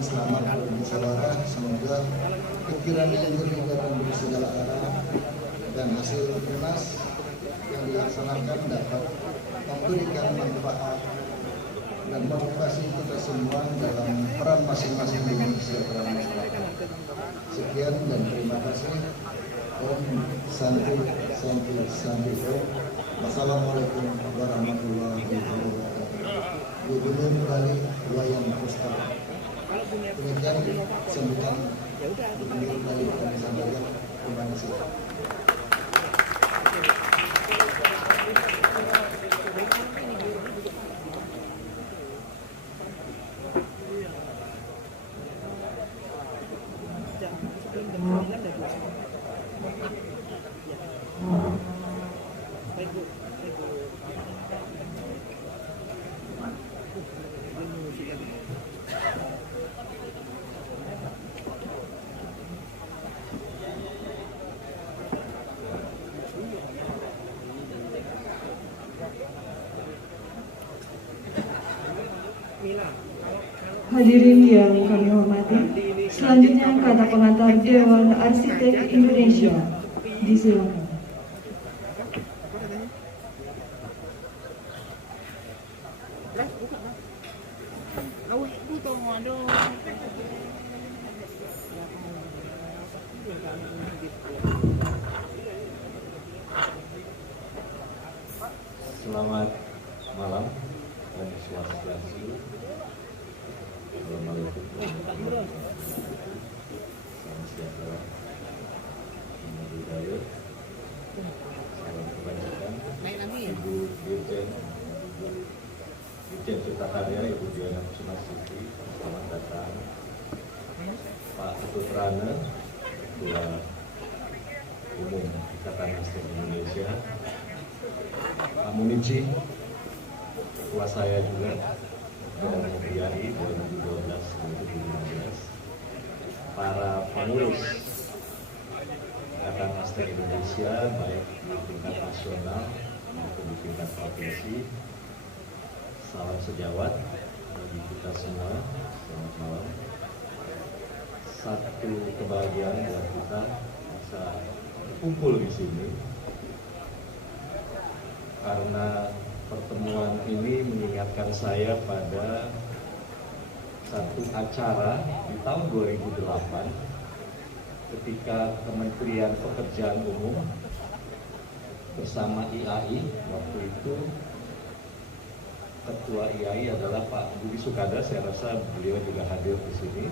selamat bermusyawarah. Semoga pikiran yang jernih dari segala arah dan hasil munas yang dilaksanakan dapat memberikan manfaat dan motivasi kita semua dalam peran masing-masing di kesejahteraan masyarakat. Sekian dan terima kasih. Om Santi Santi Santi Om. Wassalamualaikum warahmatullahi wabarakatuh. Gubernur Bali Wayan Koster. Demikian sambutan Gubernur Bali kami sampaikan. Terima kasih. Hadirin yang kami hormati, selanjutnya kata pengantar Dewan Arsitek Indonesia, disilakan. Selamat malam dan swastiastu. Assalamualaikum warahmatullahi wabarakatuh. Salam sejahtera, salam budaya, salam kebajikan. Ibu Dirjen Cipta Karya, Ibu Diana Kusumastri, selamat datang. Pak Ketut Rane, Ketua Umum Ikatan Arsitek Indonesia. Pak Munici, ketua saya juga, dan BRI 2012-2015, para pengurus Ikatan Arsitek Indonesia, baik di tingkat nasional maupun di tingkat provinsi, salam sejawat bagi kita semua. Selamat malam. Satu kebahagiaan buat kita bisa kumpul di sini, karena pertemuan ini mengingatkan saya pada satu acara di tahun 2008 ketika Kementerian Pekerjaan Umum bersama IAI, waktu itu Ketua IAI adalah Pak Budi Sukada, saya rasa beliau juga hadir di sini,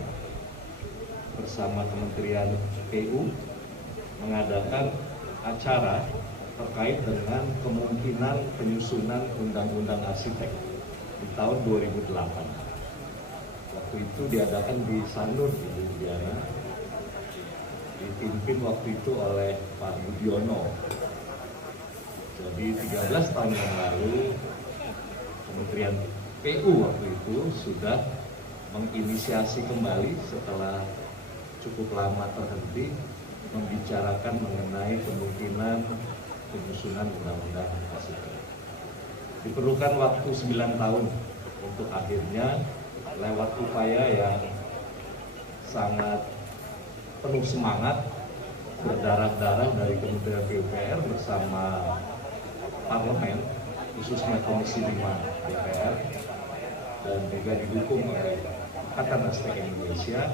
bersama Kementerian PU mengadakan acara terkait dengan kemungkinan penyusunan Undang-Undang Arsitek di tahun 2008. Waktu itu diadakan di Sanur, Ibu Diana, dipimpin waktu itu oleh Pak Budiono. Jadi 13 tahun yang lalu Kementerian PU waktu itu sudah menginisiasi kembali setelah cukup lama terhenti, membicarakan mengenai kemungkinan penyusunan Undang-Undang Arsitek. Diperlukan waktu 9 tahun untuk akhirnya lewat upaya yang sangat penuh semangat, berdarah-darah dari Kementerian PUPR bersama Parlemen, khususnya Komisi 5 DPR, dan juga didukung oleh Ikatan Arsitek Indonesia,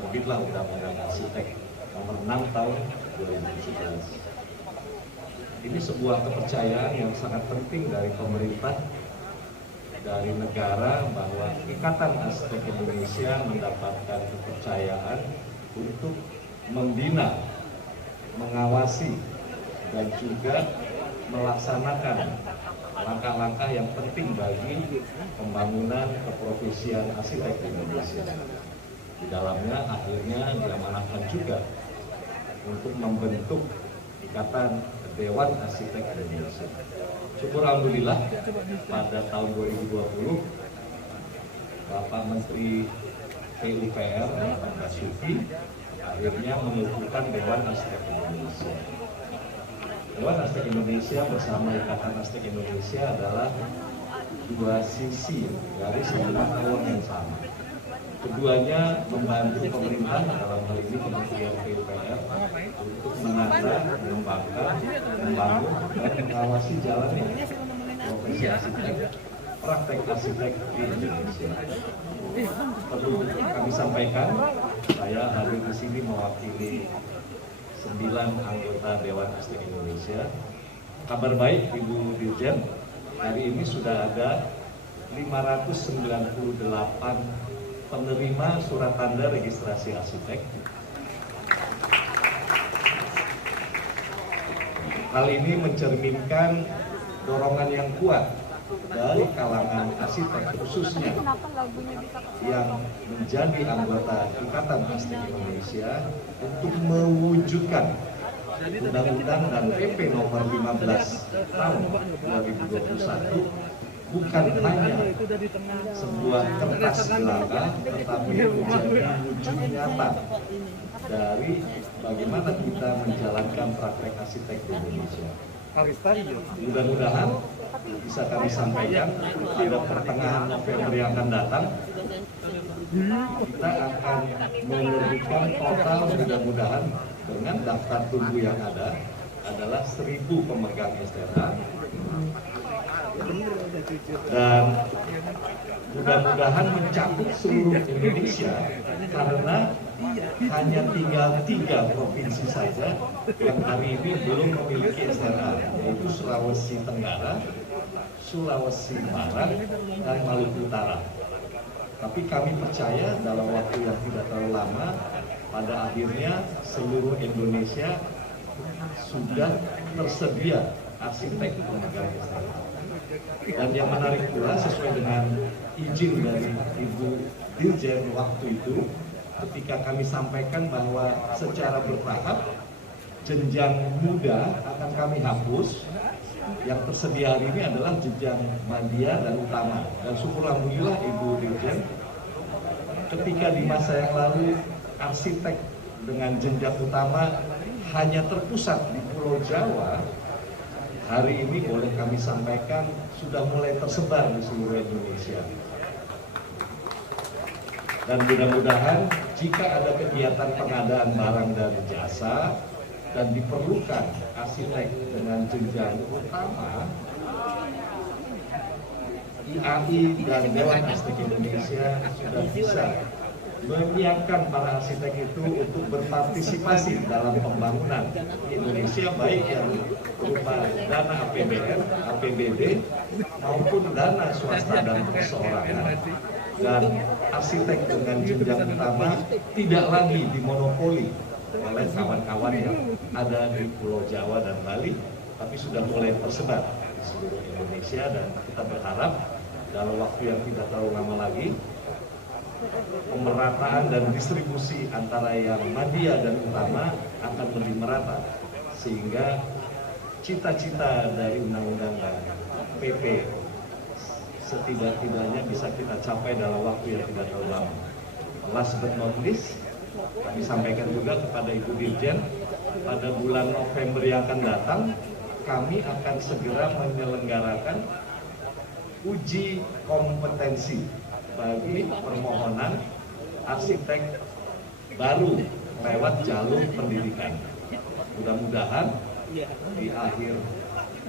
terbitlah Undang-Undang Arsitek nomor 6 tahun 2011. Ini sebuah kepercayaan yang sangat penting dari pemerintah, dari negara, bahwa Ikatan Arsitek Indonesia mendapatkan kepercayaan untuk membina, mengawasi, dan juga melaksanakan langkah-langkah yang penting bagi pembangunan keprofesian arsitek di Indonesia. Di dalamnya akhirnya diamanahkan juga untuk membentuk Ikatan Dewan Arsitek Indonesia. Syukur alhamdulillah pada tahun 2020 Bapak Menteri PUPR Pak Basuki akhirnya mengukuhkan Dewan Arsitek Indonesia. Dewan Arsitek Indonesia bersama Ikatan Arsitek Indonesia adalah dua sisi dari sebuah uang yang sama. Keduanya membantu pemerintah dalam hal ini Kementerian PUPR untuk menata, mengembangkan, membangun dan mengawasi jalannya profesi arsitek, praktek arsitek di Indonesia. Perlu kami sampaikan, saya hadir di sini mewakili 9 anggota Dewan Arsitek Indonesia. Kabar baik Ibu Dirjen, hari ini sudah ada 598 penerima surat tanda registrasi arsitek. Hal ini mencerminkan dorongan yang kuat dari kalangan arsitek khususnya yang menjadi anggota Ikatan Arsitek Indonesia untuk mewujudkan Undang-Undang dan PP nomor 15 tahun 2021 bukan hanya sebuah kertas belaka, tetapi menjadi wujud nyata dari bagaimana kita menjalankan praktek arsitek di Indonesia. Mudah-mudahan bisa kami sampaikan pada pertengahan November yang akan datang, kita akan menerbitkan total mudah-mudahan dengan daftar tunggu yang ada adalah 1.000 pemegang STRA. Dan mudah-mudahan mencakup seluruh Indonesia karena hanya tinggal 3 provinsi saja yang hari ini belum memiliki STRA, yaitu Sulawesi Tenggara, Sulawesi Barat, dan Maluku Utara. Tapi kami percaya dalam waktu yang tidak terlalu lama, pada akhirnya seluruh Indonesia sudah tersedia arsitek pemegang STRA. Dan yang menarik pula, sesuai dengan izin dari Ibu Dirjen waktu itu, ketika kami sampaikan bahwa secara bertahap jenjang muda akan kami hapus, yang tersedia hari ini adalah jenjang madya dan utama. Dan syukur alhamdulillah Ibu Dirjen, ketika di masa yang lalu arsitek dengan jenjang utama hanya terpusat di Pulau Jawa, hari ini boleh kami sampaikan sudah mulai tersebar di seluruh Indonesia. Dan mudah-mudahan jika ada kegiatan pengadaan barang dan jasa dan diperlukan arsitek dengan jenjang utama, IAI dan Dewan Arsitek Indonesia sudah bisa menyiapkan para arsitek itu untuk berpartisipasi dalam pembangunan Indonesia, baik yang berupa dana APBN, APBD maupun dana swasta dan perseorangan. Dan arsitek dengan jenjang utama tidak lagi dimonopoli oleh kawan-kawan yang ada di Pulau Jawa dan Bali, tapi sudah mulai tersebar di seluruh Indonesia. Dan kita berharap dalam waktu yang tidak terlalu lama lagi pemerataan dan distribusi antara yang madya dan utama akan lebih merata, sehingga cita-cita dari undang-undang dan PP setidak-tidaknya bisa kita capai dalam waktu yang tidak terlalu lama. Last but not least, kami sampaikan juga kepada Ibu Dirjen, pada bulan November yang akan datang kami akan segera menyelenggarakan uji kompetensi bagi permohonan arsitek baru lewat jalur pendidikan. Mudah-mudahan di akhir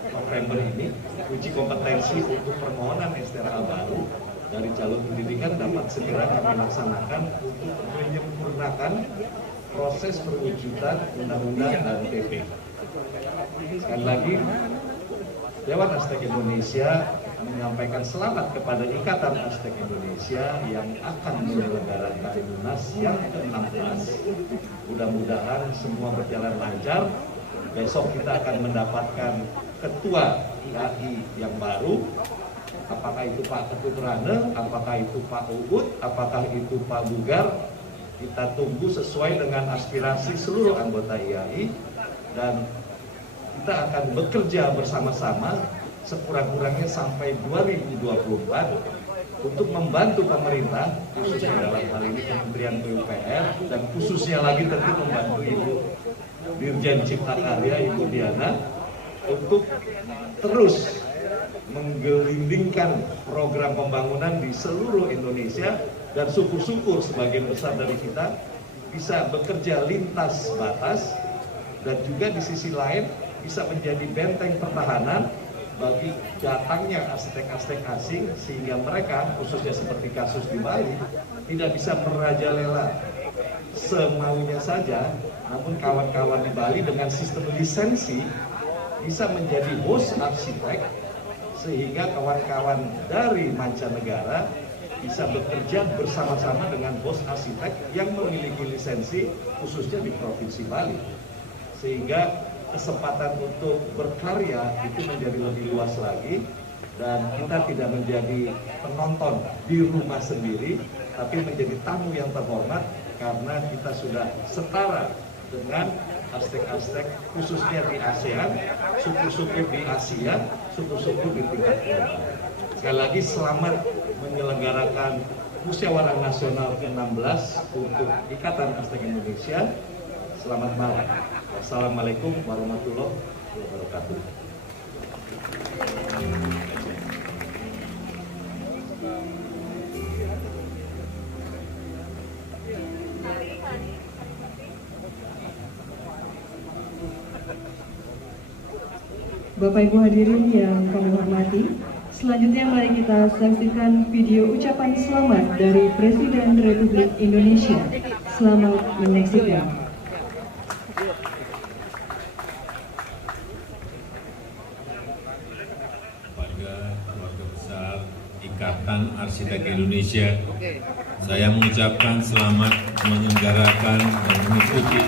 November ini uji kompetensi untuk permohonan STRA baru dari jalur pendidikan dapat segera kami laksanakan untuk menyempurnakan proses perwujudan undang-undang dan PP. Sekali lagi, Dewan Arsitek Indonesia menyampaikan selamat kepada Ikatan Arsitek Indonesia yang akan menyelenggarakan Munas yang ke-16. Mudah-mudahan semua berjalan lancar. Besok kita akan mendapatkan ketua IAI yang baru. Apakah itu Pak Ketut Rane, apakah itu Pak Uut, apakah itu Pak Bugar. Kita tunggu sesuai dengan aspirasi seluruh anggota IAI, dan kita akan bekerja bersama-sama sekurang-kurangnya sampai 2024 untuk membantu pemerintah, khususnya dalam hal ini Kementerian PUPR, dan khususnya lagi tentu membantu Ibu Dirjen Cipta Karya, Ibu Diana, untuk terus menggelindingkan program pembangunan di seluruh Indonesia dan syukur-syukur sebagian besar dari kita bisa bekerja lintas batas dan juga di sisi lain bisa menjadi benteng pertahanan bagi datangnya arsitek-arsitek asing, sehingga mereka khususnya seperti kasus di Bali tidak bisa merajalela semaunya saja, namun kawan-kawan di Bali dengan sistem lisensi bisa menjadi host arsitek, sehingga kawan-kawan dari mancanegara bisa bekerja bersama-sama dengan host arsitek yang memiliki lisensi khususnya di Provinsi Bali, sehingga kesempatan untuk berkarya itu menjadi lebih luas lagi, dan kita tidak menjadi penonton di rumah sendiri, tapi menjadi tamu yang terhormat karena kita sudah setara dengan arsitek-arsitek khususnya di ASEAN, suku-suku di Asia, suku-suku di tingkat global. Sekali lagi selamat menyelenggarakan Musyawarah Nasional ke-16 untuk Ikatan Arsitek Indonesia. Selamat malam. Wassalamualaikum warahmatullahi wabarakatuh. Bapak Ibu hadirin yang kami hormati, selanjutnya mari kita saksikan video ucapan selamat dari Presiden Republik Indonesia. Selamat menyaksikan. Keluarga besar Ikatan Arsitek Indonesia, saya mengucapkan selamat menyelenggarakan dan mengikuti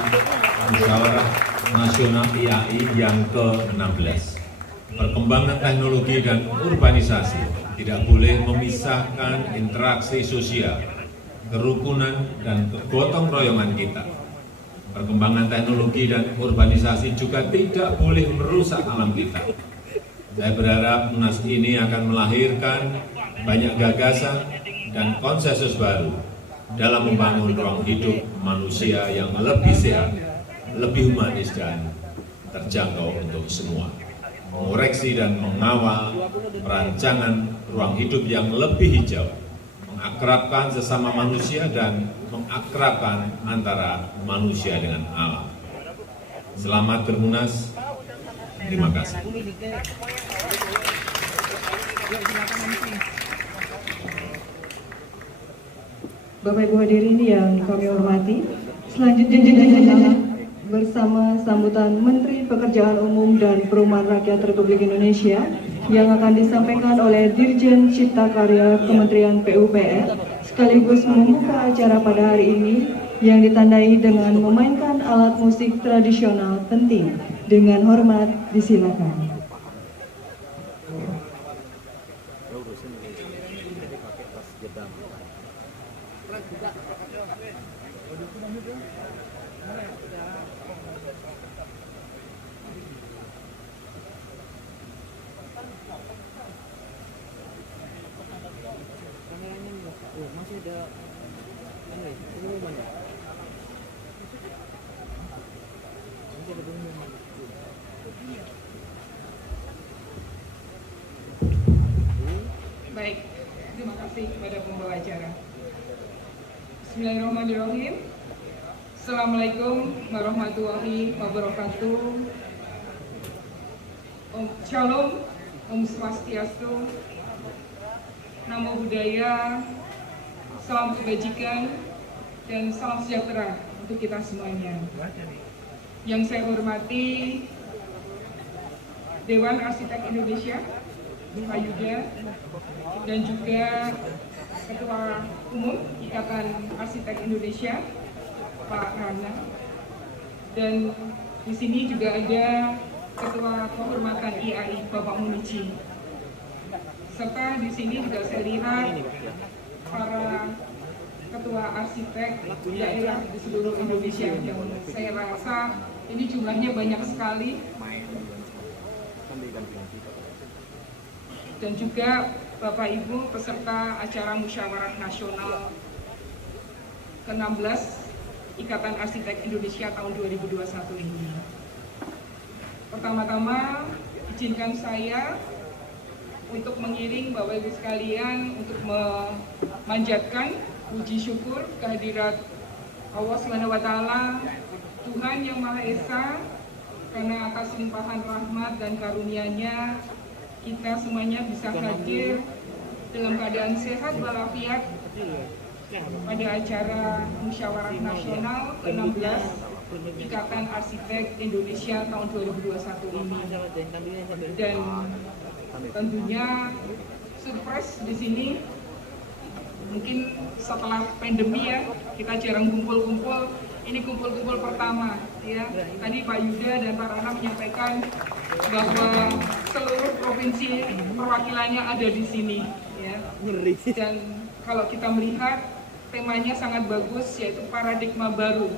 Musyawarah Nasional IAI yang ke-16. Perkembangan teknologi dan urbanisasi tidak boleh memisahkan interaksi sosial, kerukunan, dan kegotong royongan kita. Perkembangan teknologi dan urbanisasi juga tidak boleh merusak alam kita. Saya berharap Munas ini akan melahirkan banyak gagasan dan konsensus baru dalam membangun ruang hidup manusia yang lebih sehat, lebih humanis, dan terjangkau untuk semua. Mengoreksi dan mengawal perancangan ruang hidup yang lebih hijau, mengakrabkan sesama manusia dan mengakrabkan antara manusia dengan alam. Selamat bermunas. Terima kasih. Bapak Ibu hadirin yang kami hormati, selanjutnya bersama sambutan Menteri Pekerjaan Umum dan Perumahan Rakyat Republik Indonesia yang akan disampaikan oleh Dirjen Cipta Karya Kementerian PUPR, sekaligus membuka acara pada hari ini yang ditandai dengan memainkan alat musik tradisional penting. Dengan hormat disilakan. Masih ada pengumuman ya? Masih ada pengumuman. Baik, terima kasih kepada pembawa acara. Bismillahirrahmanirrahim. Assalamualaikum warahmatullahi wabarakatuh. Om Shalom, Om Swastiastu, Namo Buddhaya, salam kebajikan, dan salam sejahtera untuk kita semuanya. Yang saya hormati Dewan Arsitek Indonesia, Pak Yuda, dan juga Ketua Umum Ikatan Arsitek Indonesia, Pak Rana, dan di sini juga ada Ketua Kehormatan IAI, Bapak Munici. Serta di sini juga saya lihat para ketua arsitek daerah di seluruh Indonesia yang saya rasa ini jumlahnya banyak sekali, dan juga Bapak Ibu peserta acara Musyawarah Nasional ke-16 Ikatan Arsitek Indonesia tahun 2021 ini. Pertama-tama izinkan saya untuk mengiring Bapak Ibu sekalian untuk memanjatkan puji syukur kehadirat Allah SWT, Tuhan Yang Maha Esa, karena atas limpahan rahmat dan karunia-Nya kita semuanya bisa hadir dalam keadaan sehat walafiat pada acara Musyawarah Nasional ke-16 Ikatan Arsitek Indonesia tahun 2021 ini. Dan tentunya surprise di sini, mungkin setelah pandemi ya, kita jarang kumpul-kumpul. Ini kumpul-kumpul pertama ya. Tadi Pak Yuda dan Pak Rana menyampaikan bahwa seluruh provinsi perwakilannya ada di sini ya. Dan kalau kita melihat temanya sangat bagus, yaitu paradigma baru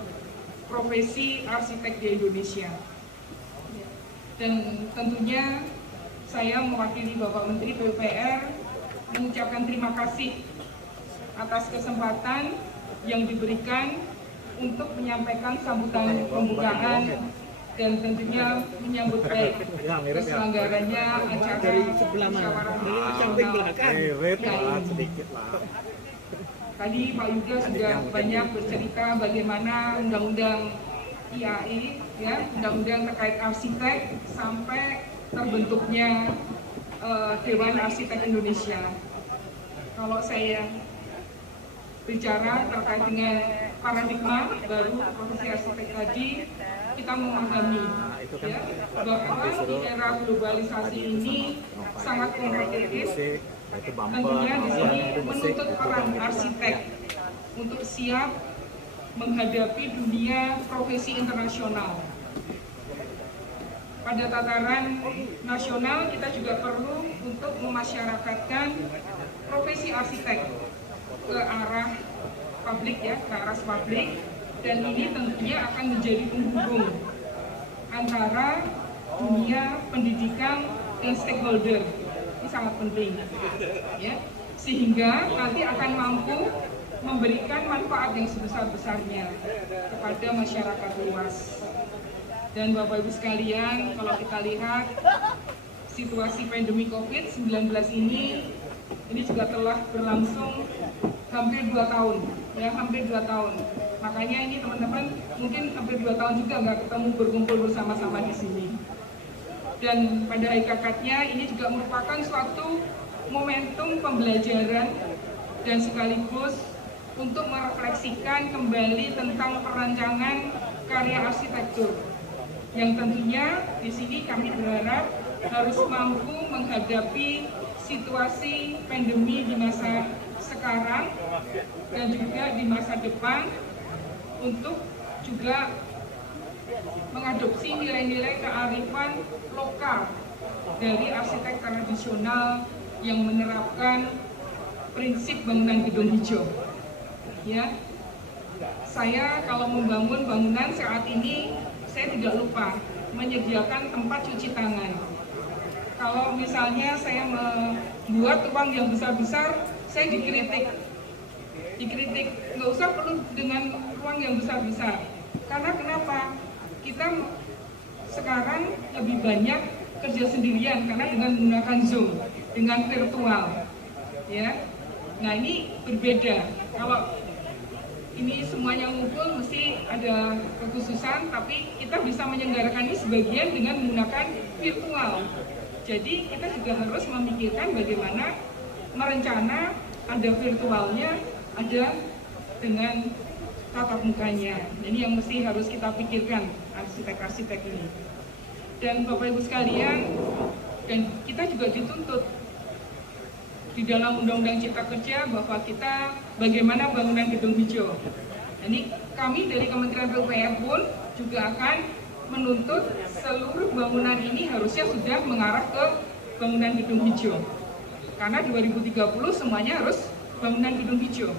profesi arsitek di Indonesia. Dan tentunya saya mewakili Bapak Menteri PUPR mengucapkan terima kasih atas kesempatan yang diberikan untuk menyampaikan sambutan pembukaan dan tentunya menyambut baik terselenggaranya acara musyawarah nasional. Tadi Pak Yuda sudah banyak bercerita bagaimana undang-undang IAI, ya, undang-undang terkait arsitek sampai terbentuknya Dewan Arsitek Indonesia. Kalau saya bicara terkait dengan paradigma baru profesi arsitek tadi, kita memahami ya, bahwa di era globalisasi ini sangat kompetitif. Tentunya di sini menuntut peran arsitek untuk siap menghadapi dunia profesi internasional. Pada tataran nasional kita juga perlu untuk memasyarakatkan profesi arsitek ke arah publik ya, ke arah publik, dan ini tentunya akan menjadi penghubung antara dunia pendidikan dan stakeholder. Ini sangat penting ya, sehingga nanti akan mampu memberikan manfaat yang sebesar-besarnya kepada masyarakat luas. Dan Bapak Ibu sekalian, kalau kita lihat situasi pandemi COVID-19 ini juga telah berlangsung hampir 2 tahun, ya, hampir 2 tahun. Makanya ini teman-teman mungkin hampir 2 tahun juga nggak ketemu berkumpul bersama-sama di sini. Dan pada hakikatnya ini juga merupakan suatu momentum pembelajaran dan sekaligus untuk merefleksikan kembali tentang perancangan karya arsitektur. Yang tentunya di sini kami berharap harus mampu menghadapi situasi pandemi di masa sekarang dan juga di masa depan untuk juga mengadopsi nilai-nilai kearifan lokal dari arsitek tradisional yang menerapkan prinsip bangunan gedung hijau. Ya, saya kalau membangun bangunan saat ini saya tidak lupa menyediakan tempat cuci tangan. Kalau misalnya saya membuat ruang yang besar-besar, saya dikritik, nggak usah perlu dengan ruang yang besar-besar. Karena kenapa? Kita sekarang lebih banyak kerja sendirian karena dengan menggunakan Zoom, dengan virtual, ya. Nah ini berbeda. Kalau ini semuanya ngumpul mesti ada kekhususan, tapi kita bisa menyelenggarakan ini sebagian dengan menggunakan virtual. Jadi kita juga harus memikirkan bagaimana merencana ada virtualnya, ada dengan tatap mukanya. Ini yang mesti harus kita pikirkan arsitek-arsitek ini. Dan Bapak Ibu sekalian, dan kita juga dituntut di dalam Undang-Undang Cipta Kerja bahwa kita bagaimana bangunan gedung hijau. Ini kami dari Kementerian PUPR pun juga akan menuntut seluruh bangunan ini harusnya sudah mengarah ke bangunan gedung hijau. Karena 2030 semuanya harus bangunan gedung hijau.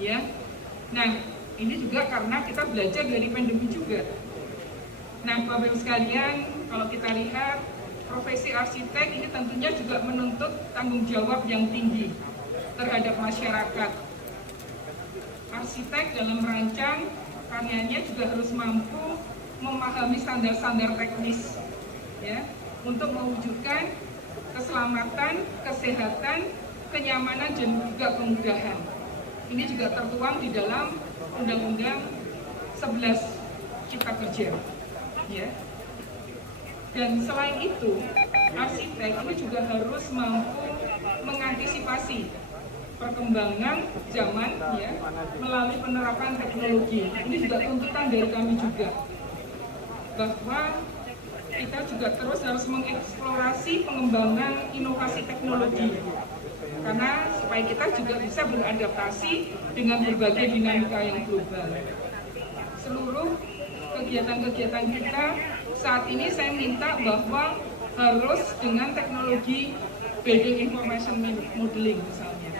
Ya. Nah, ini juga karena kita belajar dari pandemi juga. Nah, Bapak Ibu sekalian, kalau kita lihat profesi arsitek ini tentunya juga menuntut tanggung jawab yang tinggi terhadap masyarakat. Arsitek dalam merancang karyanya juga harus mampu memahami standar-standar teknis, ya, untuk mewujudkan keselamatan, kesehatan, kenyamanan dan juga kemudahan. Ini juga tertuang di dalam Undang-Undang 11 Cipta Kerja. Ya. Dan selain itu, arsitek ini juga harus mampu mengantisipasi perkembangan zaman ya melalui penerapan teknologi. Ini juga tuntutan dari kami juga, bahwa kita juga terus harus mengeksplorasi pengembangan inovasi teknologi, karena supaya kita juga bisa beradaptasi dengan berbagai dinamika yang global. Seluruh kegiatan-kegiatan kita saat ini saya minta bahwa harus dengan teknologi building information modeling misalnya.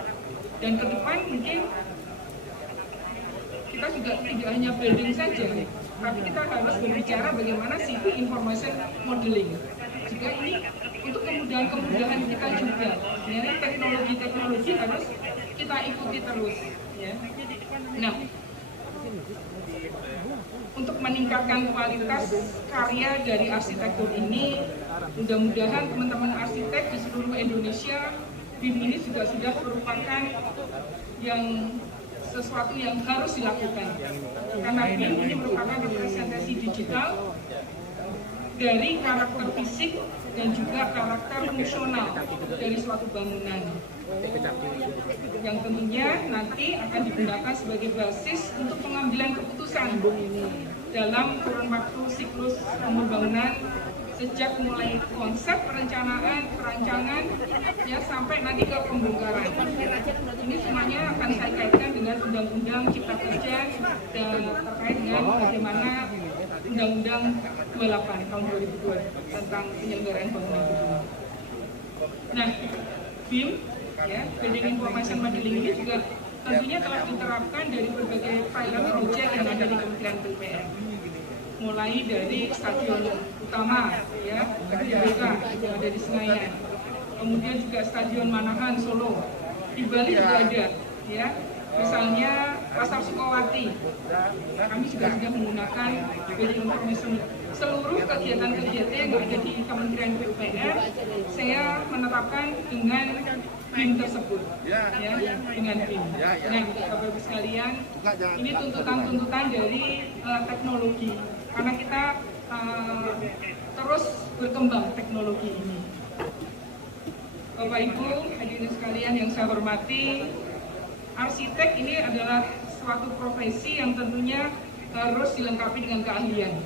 Dan ke depan mungkin kita juga tidak hanya building saja, tapi kita harus berbicara bagaimana civil information modeling. Juga ini untuk kemudahan-kemudahan kita juga. Ya, teknologi-teknologi harus kita ikuti terus. Ya. Nah, untuk meningkatkan kualitas karya dari arsitektur ini, mudah-mudahan teman-teman arsitek di seluruh Indonesia, BIM ini sudah merupakan sesuatu yang harus dilakukan. Karena BIM ini merupakan representasi digital dari karakter fisik dan juga karakter fungsional dari suatu bangunan, yang tentunya nanti akan digunakan sebagai basis untuk pengambilan keputusan dalam kurun waktu siklus pembangunan, sejak mulai konsep perancangan ya sampai nanti ke pembongkaran. Ini semuanya akan saya kaitkan dengan Undang-Undang Cipta Kerja dan terkait dengan bagaimana Undang-Undang 28 tahun 2002 tentang penyelenggaraan bangunan gedung. Nah, BIM ya, Building Information Modeling ini juga tentunya telah diterapkan dari berbagai pilot project yang ada di Kementerian PUPR. Mulai dari stadion utama ya, GBK yang ada di Senayan. Kemudian juga Stadion Manahan Solo. Di Bali juga ada ya. Misalnya Pasar Sukawati. Kami juga sudah menggunakan Building Information. Seluruh kegiatan-kegiatan yang ada di Kementerian PUPR saya menerapkan dengan BIM tersebut ya, dengan BIM. Nah, Bapak Ibu sekalian, ini tuntutan-tuntutan dari teknologi, karena kita terus berkembang teknologi ini. Bapak Ibu hadirin sekalian yang saya hormati, arsitek ini adalah suatu profesi yang tentunya harus dilengkapi dengan keahlian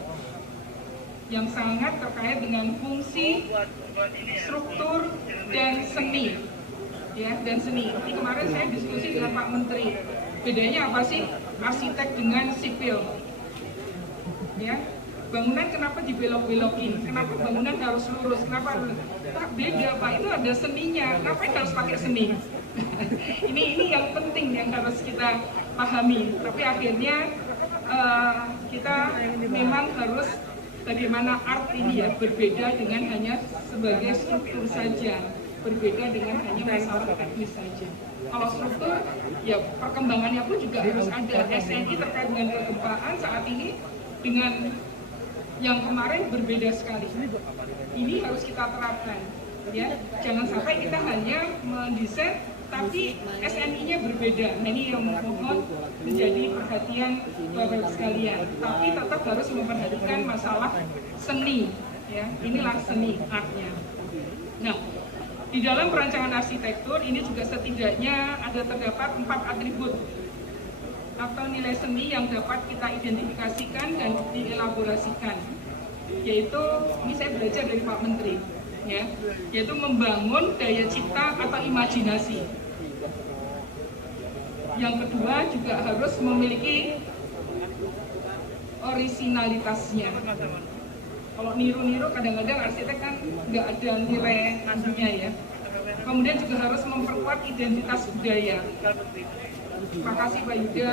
yang sangat terkait dengan fungsi, struktur, dan seni. Ya, dan seni. Ini kemarin saya diskusi dengan Pak Menteri. Bedanya apa sih arsitek dengan sipil? Ya, bangunan kenapa dibelok-belokin? Kenapa bangunan harus lurus? Kenapa tak beda Pak? Itu ada seninya. Kenapa harus pakai seni? ini yang penting yang harus kita pahami. Tapi akhirnya kita memang harus bagaimana art ini ya berbeda dengan hanya sebagai struktur saja, berbeda dengan hanya masalah teknis saja. Kalau struktur, ya perkembangannya pun juga harus ada. SNI terkait dengan kegempaan saat ini dengan yang kemarin berbeda sekali. Ini harus kita terapkan, ya. Jangan sampai kita hanya mendesain tapi SNI-nya berbeda. Nah, ini yang mohon menjadi perhatian Bapak sekalian. Tapi tetap harus memperhatikan masalah seni, ya. Inilah seni artnya. Nah, di dalam perancangan arsitektur ini juga setidaknya terdapat 4 atribut atau nilai seni yang dapat kita identifikasikan dan dielaborasikan. Yaitu, ini saya belajar dari Pak Menteri, ya, yaitu membangun daya cipta atau imajinasi. Yang kedua juga harus memiliki orisinalitasnya. Kalau niru-niru kadang-kadang arsitek kan nggak ada nilai nantinya ya. Kemudian juga harus memperkuat identitas budaya. Terima kasih Pak Yuda,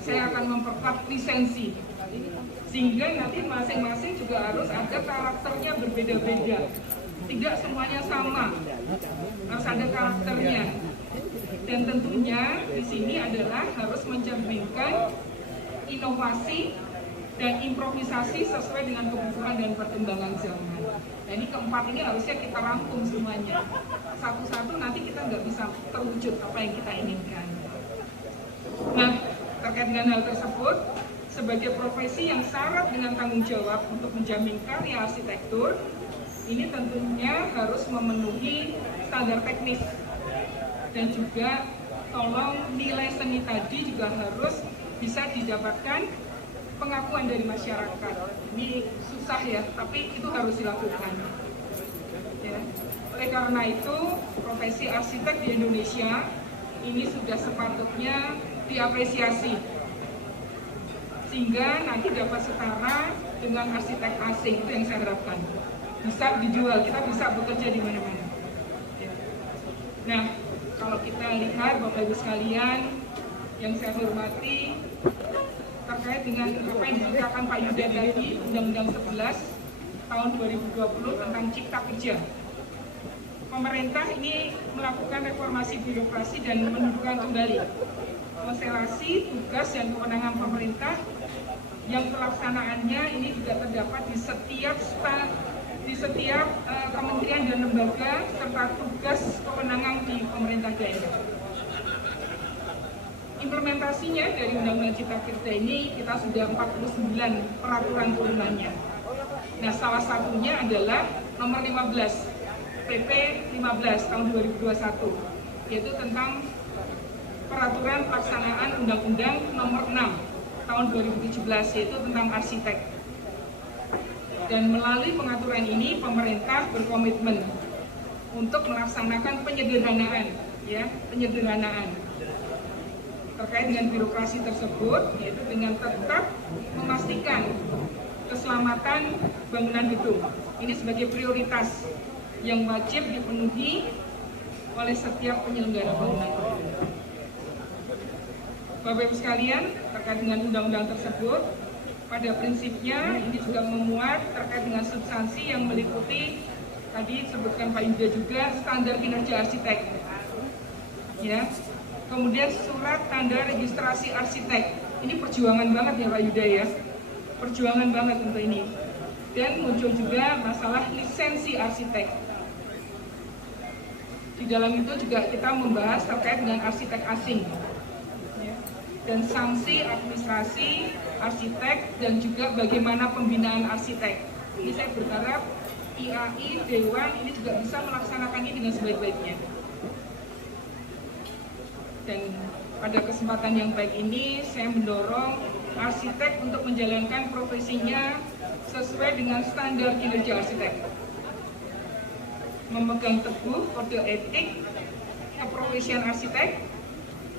saya akan memperkuat lisensi. Sehingga nanti masing-masing juga harus ada karakternya berbeda-beda. Tidak semuanya sama, harus ada karakternya. Dan tentunya di sini adalah harus mencerminkan inovasi dan improvisasi sesuai dengan kebutuhan dan perkembangan zaman. Nah, ini keempat ini harusnya kita rangkum semuanya. Satu-satu nanti kita nggak bisa terwujud apa yang kita inginkan. Nah, terkait dengan hal tersebut, sebagai profesi yang syarat dengan tanggung jawab untuk menjamin karya arsitektur, ini tentunya harus memenuhi standar teknis. Dan juga tolong nilai seni tadi juga harus bisa didapatkan pengakuan dari masyarakat. Ini susah ya, tapi itu harus dilakukan. Ya. Oleh karena itu, profesi arsitek di Indonesia ini sudah sepatutnya diapresiasi, sehingga nanti dapat setara dengan arsitek asing. Itu yang saya harapkan. Bisa dijual, kita bisa bekerja di mana-mana. Ya. Nah, kalau kita lihat Bapak Ibu sekalian yang saya hormati, terkait dengan apa yang diceritakan Pak Yuda tadi, Undang-Undang 11 tahun 2020 tentang Cipta Kerja. Pemerintah ini melakukan reformasi birokrasi dan menentukan kembali konstelasi tugas dan kewenangan pemerintah yang pelaksanaannya ini juga terdapat di setiap kementerian dan lembaga serta tugas kewenangan di pemerintah daerah. Implementasinya dari Undang-Undang Cipta Kerja ini kita sudah 49 peraturan turunannya. Nah, salah satunya adalah nomor 15 PP 15 tahun 2021, yaitu tentang peraturan pelaksanaan Undang-Undang nomor 6 tahun 2017, yaitu tentang arsitek. Dan melalui pengaturan ini pemerintah berkomitmen untuk melaksanakan penyederhanaan, ya, penyederhanaan terkait dengan birokrasi tersebut, yaitu dengan tetap memastikan keselamatan bangunan gedung. Ini sebagai prioritas yang wajib dipenuhi oleh setiap penyelenggara bangunan. Bapak Ibu sekalian, terkait dengan undang-undang tersebut, pada prinsipnya ini juga memuat terkait dengan substansi yang meliputi tadi disebutkan Pak Yuda juga standar kinerja arsitek. Ya. Kemudian surat tanda registrasi arsitek. Ini perjuangan banget ya Pak Yuda ya. Perjuangan banget untuk ini. Dan muncul juga masalah lisensi arsitek. Di dalam itu juga kita membahas terkait dengan arsitek asing. Ya. Dan sanksi administrasi arsitek dan juga bagaimana pembinaan arsitek. Ini saya berharap IAI, Dewan ini juga bisa melaksanakan ini dengan sebaik-baiknya. Dan pada kesempatan yang baik ini saya mendorong arsitek untuk menjalankan profesinya sesuai dengan standar kinerja arsitek, memegang teguh kode etik keprofesian arsitek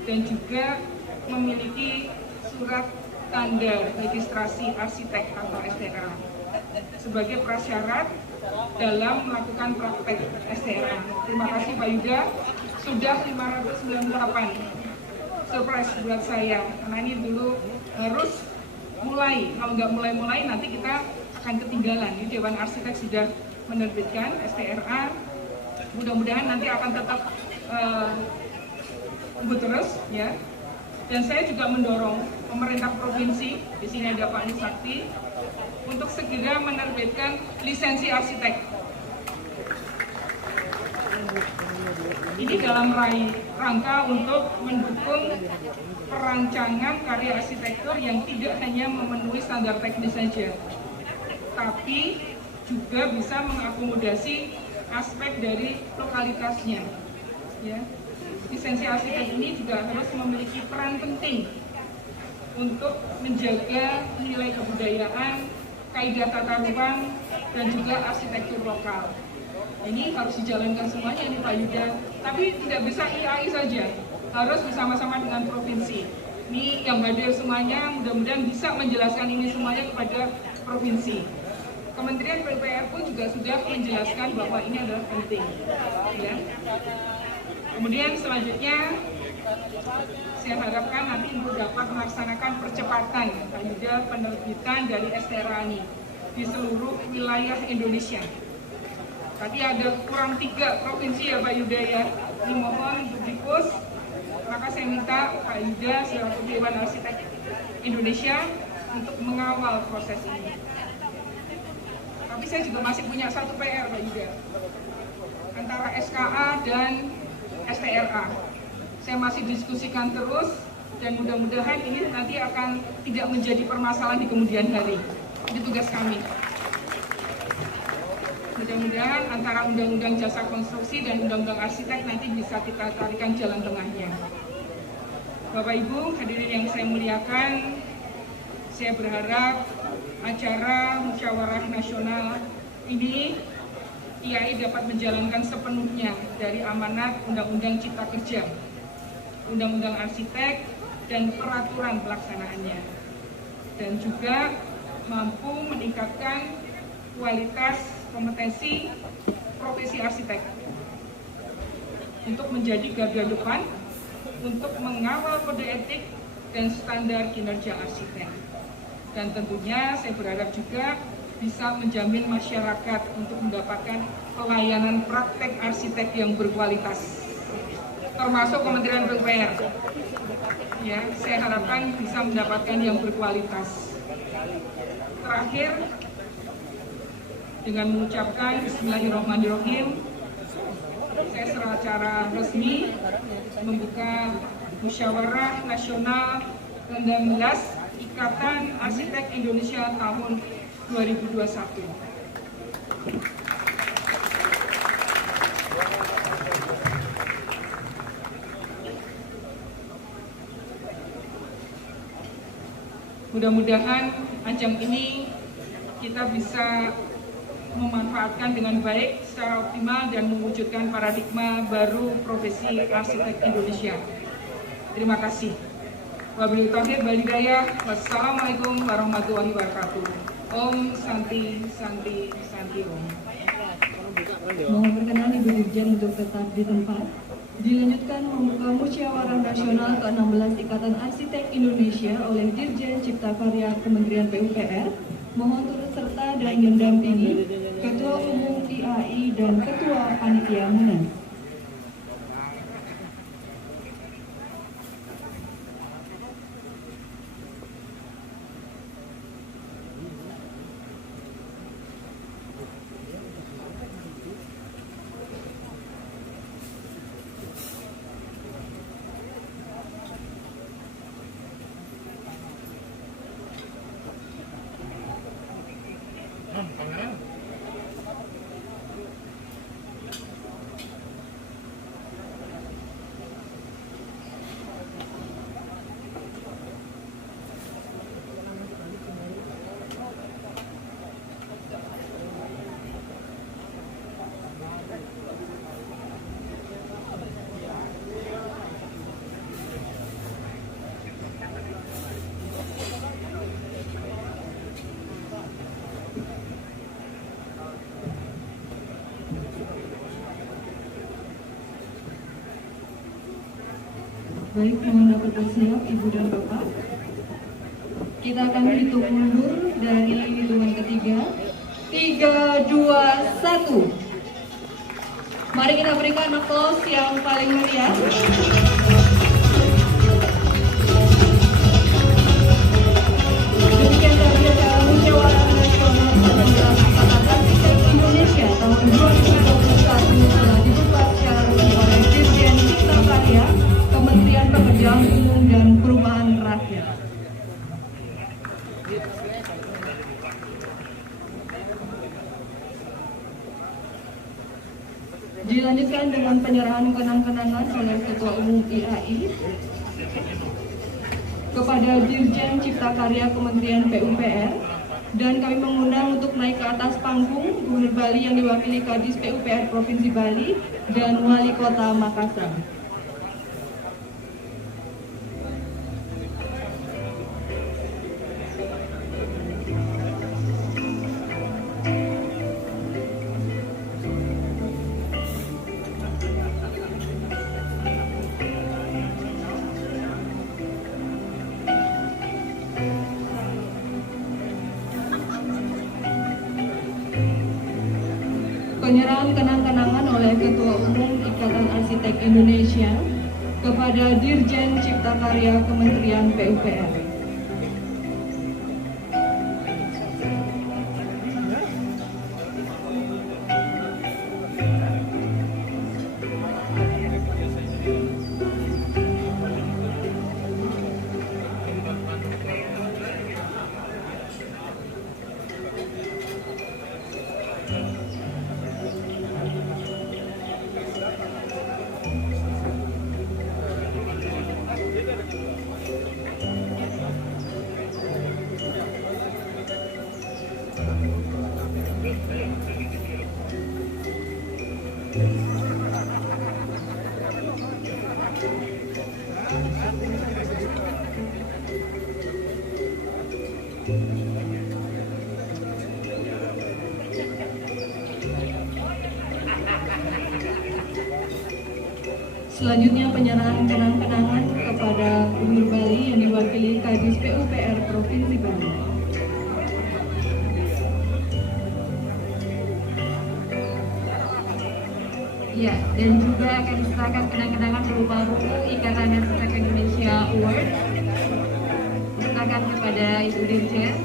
dan juga memiliki surat tanda registrasi arsitek atau STRA sebagai prasyarat dalam melakukan praktek STRA. Terima kasih Pak Yuda. Sudah 598. Surprise buat saya, karena ini dulu harus mulai. Kalau nggak mulai-mulai nanti kita akan ketinggalan. Ini Dewan Arsitek sudah menerbitkan STRA. Mudah-mudahan nanti akan tetap terus ya. Dan saya juga mendorong pemerintah provinsi, di sini ada Pak Nisakti, untuk segera menerbitkan lisensi arsitek. Ini dalam rangka untuk mendukung perancangan karya arsitektur yang tidak hanya memenuhi standar teknis saja, tapi juga bisa mengakomodasi aspek dari lokalitasnya. Ya. Lisensi arsitek ini juga harus memiliki peran penting untuk menjaga nilai kebudayaan, kaidah tata ruang, dan juga arsitektur lokal. Ini harus dijalankan semuanya nih Pak Yuda, tapi tidak bisa IAI saja, harus bersama-sama dengan provinsi. Ini yang hadir semuanya mudah-mudahan bisa menjelaskan ini semuanya kepada provinsi. Kementerian PUPR pun juga sudah menjelaskan bahwa ini adalah penting. Ya. Kemudian selanjutnya saya harapkan nanti Ibu dapat melaksanakan percepatan Pak Yuda penerbitan dari STRA ini di seluruh wilayah Indonesia. Tadi ada kurang 3 provinsi ya Pak Yuda ya. Ini mohon untuk dipus. Maka saya minta Pak Yuda selaku Dewan Arsitek Indonesia untuk mengawal proses ini. Tapi saya juga masih punya satu PR Pak Yuda, antara SKA dan STRA. Saya masih diskusikan terus Dan mudah-mudahan ini nanti akan tidak menjadi permasalahan di kemudian hari. Ini tugas kami. Mudah-mudahan antara Undang-Undang Jasa Konstruksi dan Undang-Undang Arsitek nanti bisa kita carikan jalan tengahnya. Bapak Ibu hadirin yang saya muliakan, saya berharap acara musyawarah nasional ini IAI dapat menjalankan sepenuhnya dari amanat Undang-Undang Cipta Kerja, Undang-Undang Arsitek, dan peraturan pelaksanaannya, dan juga mampu meningkatkan kualitas kompetensi profesi arsitek untuk menjadi garda depan untuk mengawal kode etik dan standar kinerja arsitek. Dan tentunya saya berharap juga bisa menjamin masyarakat untuk mendapatkan pelayanan praktek arsitek yang berkualitas, termasuk Kementerian PUPR. Ya, saya harapkan bisa mendapatkan yang berkualitas. Terakhir, dengan mengucapkan Bismillahirrahmanirrahim, saya secara resmi membuka Musyawarah Nasional ke-16 Ikatan Arsitek Indonesia tahun 2021. Mudah-mudahan ajang ini kita bisa memanfaatkan dengan baik secara optimal dan mewujudkan paradigma baru profesi arsitek Indonesia. Terima kasih. Wabillahi taufiq wal hidayah. Wassalamualaikum warahmatullahi wabarakatuh. Om Santi Santi Santi Om. Mohon perkenan Ibu Dirjen untuk tetap di tempat. Dilanjutkan membuka Musyawarah Nasional ke-16 Ikatan Arsitek Indonesia oleh Dirjen Cipta Karya Kementerian PUPR. Mohon turut serta dan mendampingi Ketua Umum IAI dan Ketua Panitia Munas. Baik, mohon dapat bersiap Ibu dan Bapak. Kita akan hitung mundur dari hitungan ketiga. 3, 2, 1. Mari kita berikan aplaus yang paling meriah. Demikian tadi acara Musyawarah Nasional ke-16 Ikatan Arsitek Indonesia tahun 2021 telah dibuka secara resmi oleh Dirjen Cipta Karya Kementerian Pekerjaan Umum dan Perumahan Rakyat. Dilanjutkan dengan penyerahan kenang-kenangan oleh Ketua Umum IAI kepada Dirjen Cipta Karya Kementerian PUPR, dan kami mengundang untuk naik ke atas panggung Gubernur Bali yang diwakili Kadis PUPR Provinsi Bali dan Wali Kota Makassar. Penyerahan kenang-kenangan oleh Ketua Umum Ikatan Arsitek Indonesia kepada Dirjen Cipta Karya Kementerian PUPR. Selanjutnya penyerahan kenang-kenangan kepada Gubernur Bali yang diwakili Kadis PUPR Provinsi Bali. Ya, dan juga akan diserahkan kenang-kenangan berupa buku Ikatan Arsitek Indonesia Award diserahkan kepada Ibu Dirjen.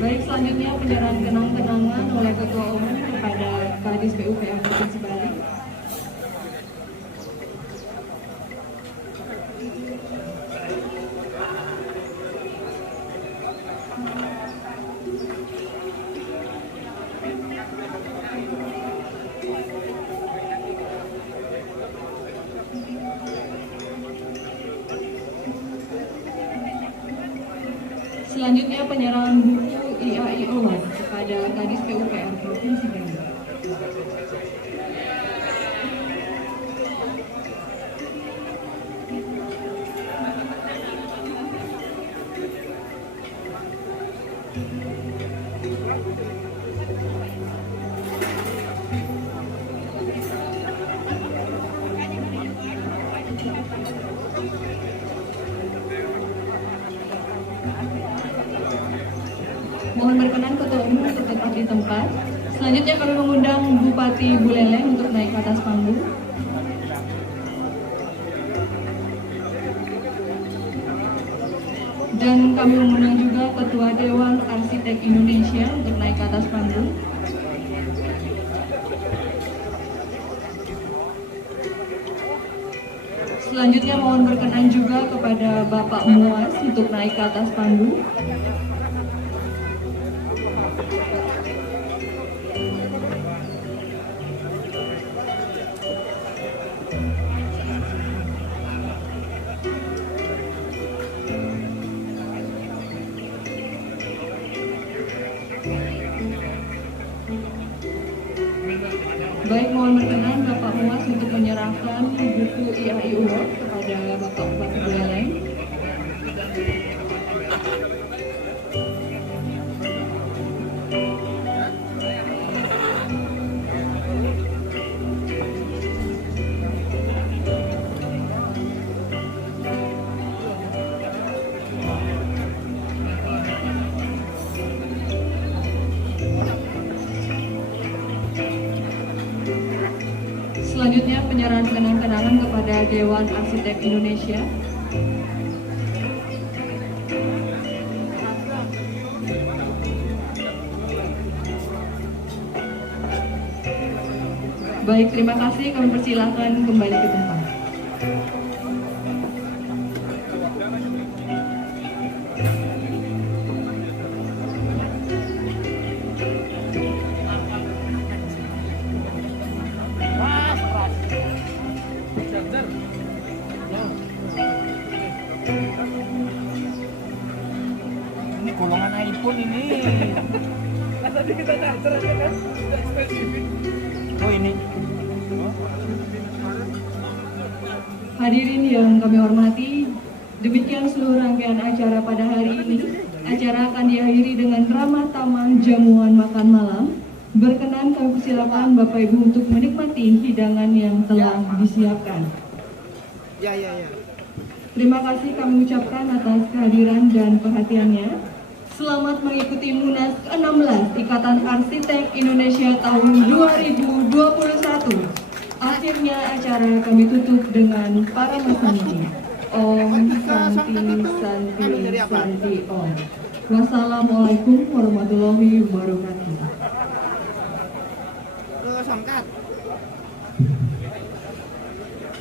Baik, selanjutnya penyerahan kenang-kenangan oleh Ketua Umum kepada Kadis PUPR Provinsi Bali. Selanjutnya penyerahan buku IAI Award kepada Kadis PUPR Provinsi Bali. Mohon berkenan Ketua Umum untuk tetap di tempat. Selanjutnya kami mengundang Bupati Buleleng untuk naik ke atas panggung. Dan kami mengundang juga Ketua Dewan Arsitek Indonesia untuk naik ke atas panggung. Selanjutnya mohon berkenan juga kepada Bapak Muas untuk naik ke atas panggung. Baik, mohon berkenan Bapak Muas untuk menyerahkan buku IAI Award kepada Bapak Bupati Buleleng. Selanjutnya penyerahan kenang-kenangan kepada Dewan Arsitek Indonesia. Baik, terima kasih. Kami persilakan kembali ke tempat. Ini golongan iPhone ini. Tadi kita terangkan kan spesifik. Oh ini. Hadirin yang kami hormati, demikian seluruh rangkaian acara pada hari ini. Acara akan diakhiri dengan ramah tamah jamuan makan malam. Berkenan kami persilakan Bapak Ibu untuk menikmati hidangan yang telah disiapkan. Ya. Terima kasih kami ucapkan atas kehadiran dan perhatiannya. Selamat mengikuti Munas ke-16 Ikatan Arsitek Indonesia tahun 2021. akhirnya acara kami tutup dengan para masanti. Om Santi Santi Santi Om. Wassalamualaikum warahmatullahi wabarakatuh. Terus angkat.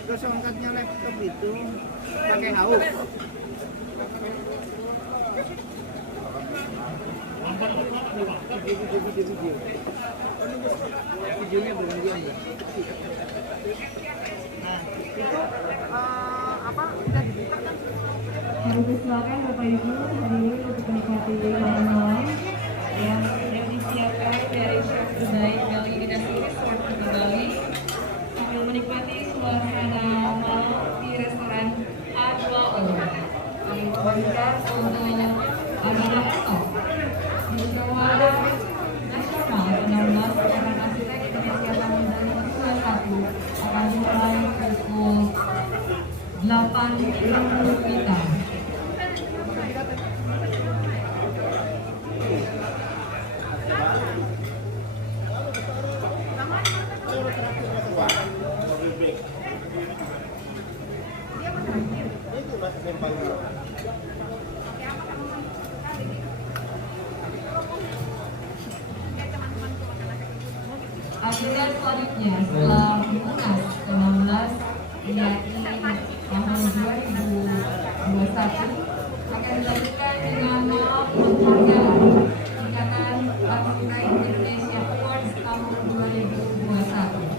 Terus angkatnya laptop itu pakai hauk. Videonya bergantian ya. Nah, itu apa? Udah dibuka kan? Kami persilakan Bapak Ibu hadirin untuk menikmati malam yang sudah disiapkan dari Chef Brunei Bali Dinasti Resort di Bali sambil menikmati suasana malam di restoran A2O. Kami membagikan untuk anak-anak di Musyawarah Nasional 16 Pekan Arsitek Indonesia tahun 2021 akan dimulai pukul 8.30 WITA. Agenda selanjutnya setelah Munas ke-16 yakni tahun 2021 akan dilanjutkan dengan malam penghargaan Ikatan Arsitek Indonesia Awards tahun 2021.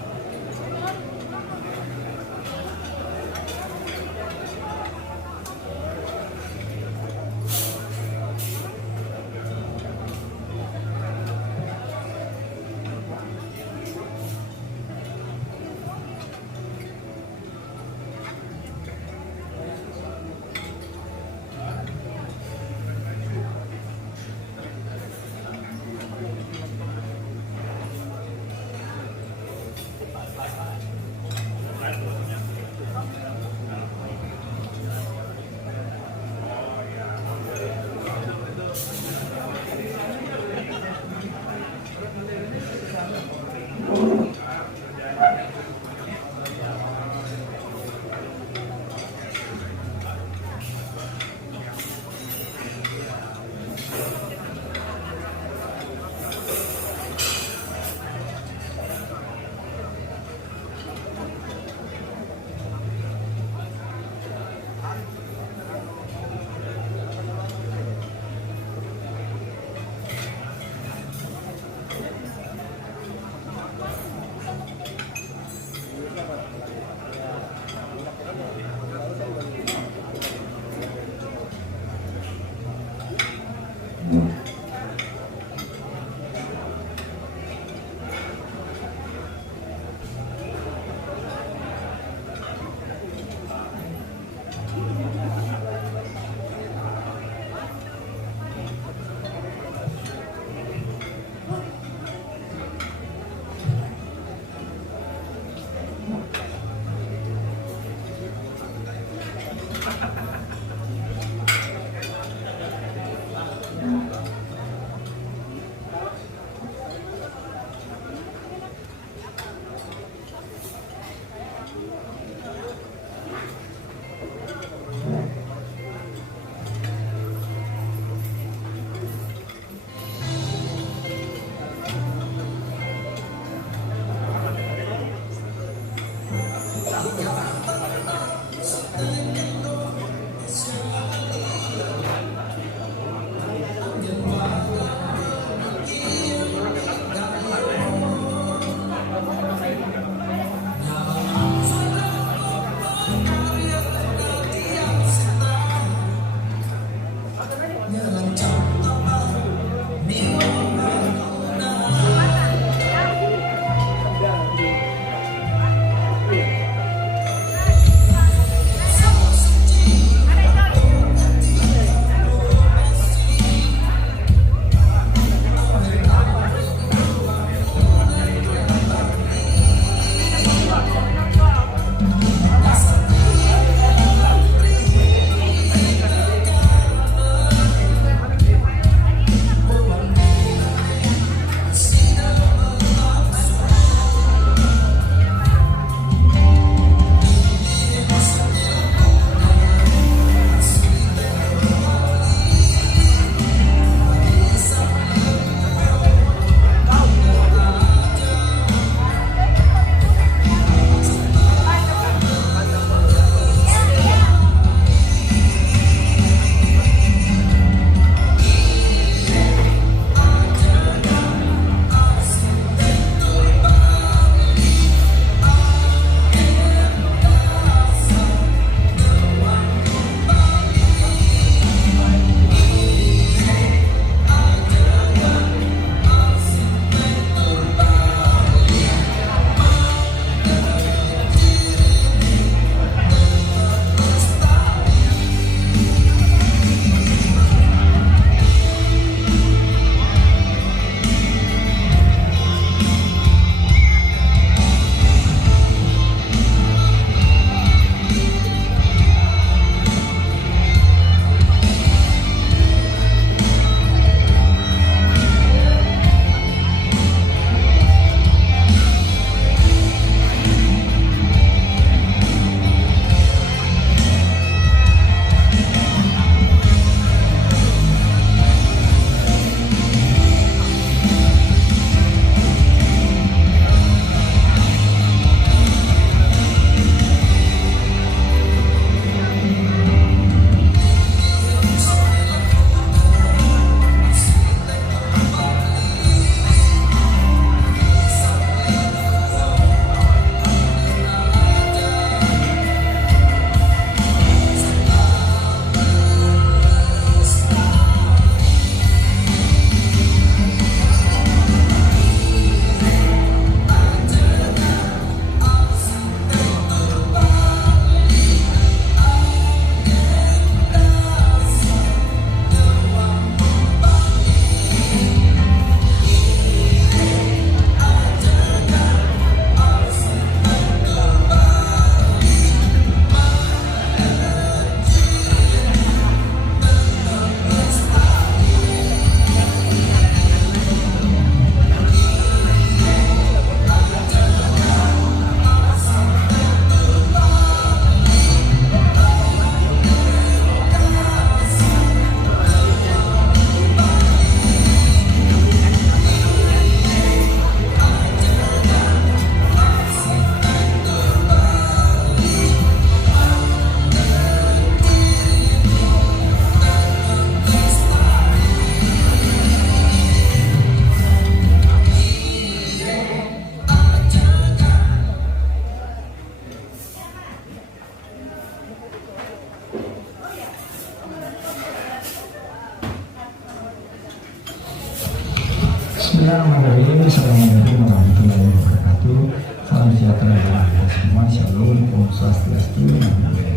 Bismillahirrahmanirrahim. Assalamualaikum warahmatullahi wabarakatuh. Salam sejahtera bagi kita semua. Shalom, Om Swastiastu,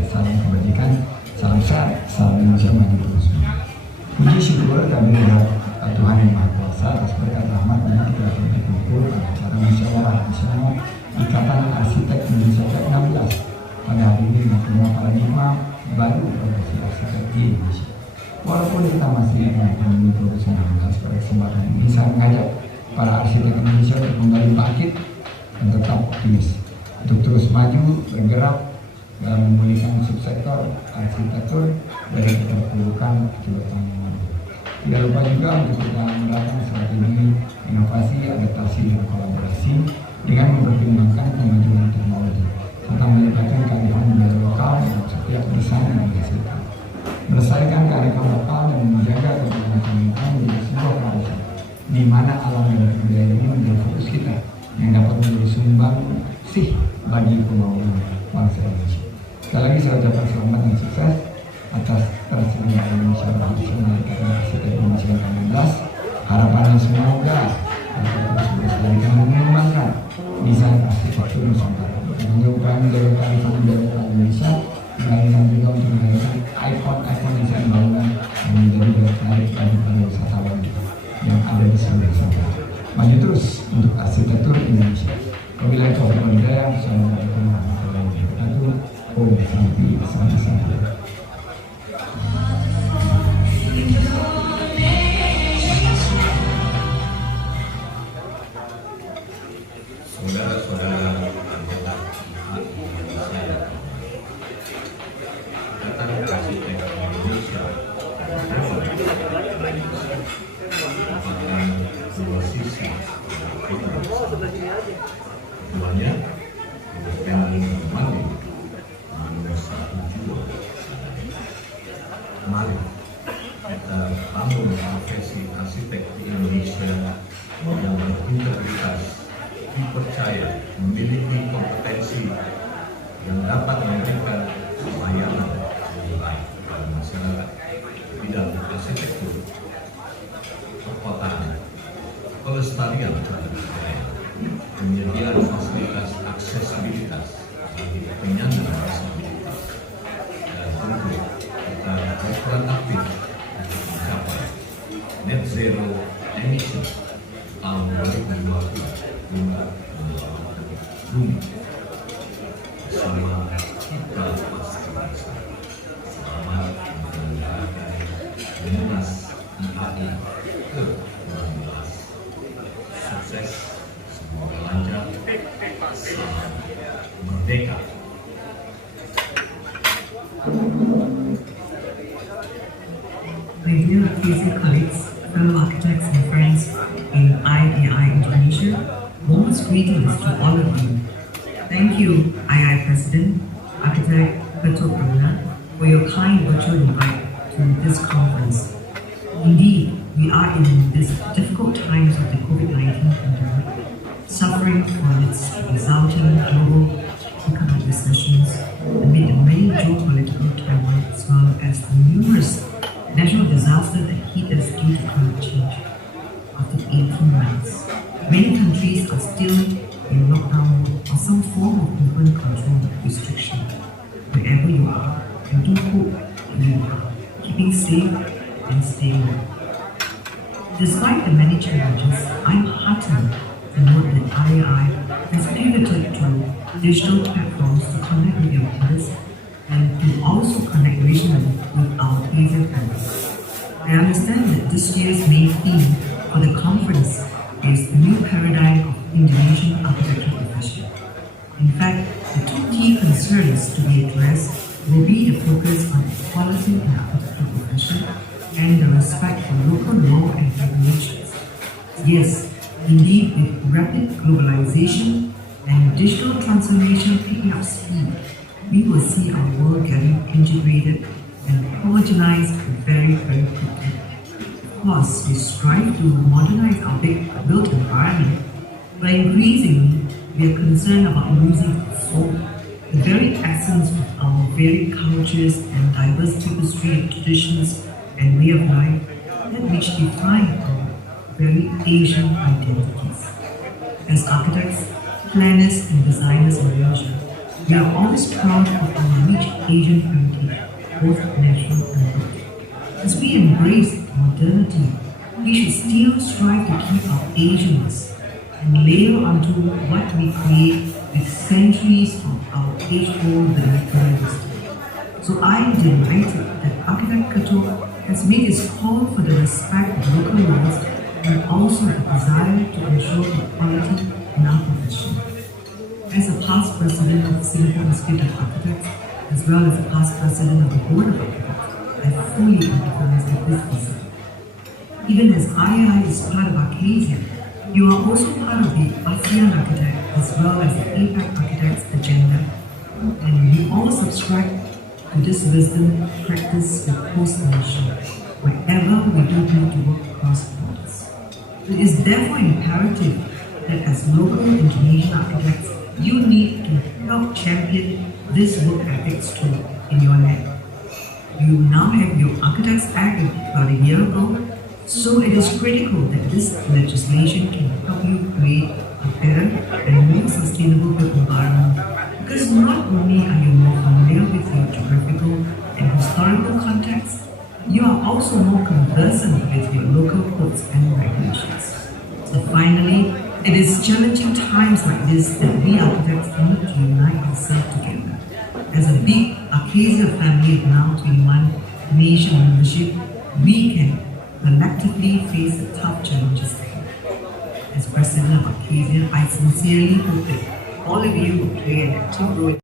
salam kebajikan, salam sehat, salam Indonesia maju terus. Puji syukur kami melihat Tuhan yang Maha Kuasa atas berkat rahmat-Nya kita dapat berkumpul pada acara musyawarah nasional Ikatan Arsitek Indonesia ke-16 pada hari ini dengan paradigma baru profesi arsitek di Indonesia. Walaupun kita masih mengalami profesionalitas pada kesempatan ini, saya mengajak para arsitek Indonesia untuk kembali bangkit dan tetap optimis untuk terus maju, bergerak dalam memulihkan subsektor arsitektur dari keterpurukan akibat pandemi. Tidak lupa juga untuk kita menerapkan strategi inovasi, adaptasi, dan kolaborasi dengan mempertimbangkan kemajuan teknologi serta melibatkan kearifan budaya lokal dalam setiap desain yang dihasilkan. Melestarikan kearifan lokal dan menjaga keberlangsungan lingkungan menjadi sebuah keharusan, di mana alam dan budaya ini menjadi fokus kita yang dapat menjadi sumbang sih bagi pembangunan bangsa Indonesia. Sekali lagi saya ucapkan selamat dan sukses atas terselenggaranya musyawarah nasional Ikatan Arsitek Indonesia ke-16. Harapannya semoga dapat terus melestarikan dan mengembangkan desain arsitektur Nusantara, menunjukkan dari kearifan budaya Indonesia, melainkan juga untuk melahirkan ikon-ikon desain bangunan yang menjadi daya tarik bagi para wisatawan yang ada di seluruh Nusantara. Maju terus untuk arsitektur Indonesia. Wabillahi taufiq wal hidayah. Assalamualaikum warahmatullahi wabarakatuh. Om Santi Santi. Saudara-saudara anggota Indonesia, Ikatan Arsitek Indonesia merupakan dua sisi keduanya independen dan mandiri, namun satu jiwa. Mari kita bangun profesi arsitek di Indonesia yang berintegritas, dipercaya, memiliki kompetensi yang dapat memberikan layanan yang baik kepada masyarakat di bidang arsitektur, perkotaan, pelestarian terhadap budaya, penyediaan fasilitas aksesibilitas bagi penyandang disabilitas, dan tentu kita berperan aktif untuk mencapai net zero emission tahun 2020 hingga bumi bersama kita pasti bisa selamat menjalankan Munas IAI ke-16. Sukses, semoga lancar, salam merdeka. My dear PhD colleagues, fellow architects and friends in IAI Indonesia, most greetings to all of you. Thank you, II President, Architect Ketua Bruna, for your kind virtual invite to this conference. Indeed, we are in these difficult times of the COVID-19 pandemic, suffering from its resulting global economic recessions amid the many geopolitical turmoil as well as the numerous natural disasters that hit us due to climate change. After 18 months, many countries are still in lockdown mode or some form of movement control restriction. Wherever you are, I do hope you are keeping safe and staying well. Despite the many challenges, I'm heartened to note that IAI has pivoted to digital platforms to connect with your peers and to also connect regionally with our Asia friends. I understand that this year's main theme for the conference is the new paradigm of Indonesian architecture profession. In fact, the two key concerns to be addressed will be the focus on equality in the architecture profession and the respect for local law and regulations. Yes, indeed, with rapid globalization and digital transformation picking up speed, we will see our world getting integrated and homogenized very, very quickly. Of course, we strive to modernize our built environment, but increasingly, we are concerned about losing its soul, the very essence of our varied cultures and diverse tapestry of traditions and way of life that which define our very Asian identities. As architects, planners, and designers in Malaysia, we are always proud of our rich Asian heritage, both natural and built. As we embrace modernity, we should still strive to keep our Asianness and layer onto what we create with centuries of our age-old vernacular wisdom. So I am delighted that Architect Ketuk has made his call for the respect of local laws and also the desire to ensure equality in our profession. As a past president of the Singapore Institute of Architects, as well as a past president of the Board of Architects, I fully empathize with this desire. Even as IAI is part of Arcadia, you are also part of the ASEAN Architect as well as the APAC Architects agenda, and we all subscribe to this wisdom practice with post-nation wherever we do need to work across borders. It is therefore imperative that as local Indonesian architects, you need to help champion this work ethics too in your land. You now have your Architects Act about a year ago, so it is critical that this legislation can help you create a better and more sustainable built environment, because not only are you more familiar with your geographical and historical context, you are also more conversant with your local codes and regulations. So finally, it is challenging times like this that we architects need to unite ourselves together. As a big Arcadia family of now 21 nation membership, we can collectively face the tough challenges ahead. As President of Arcadia, I sincerely hope that all of you will play an active role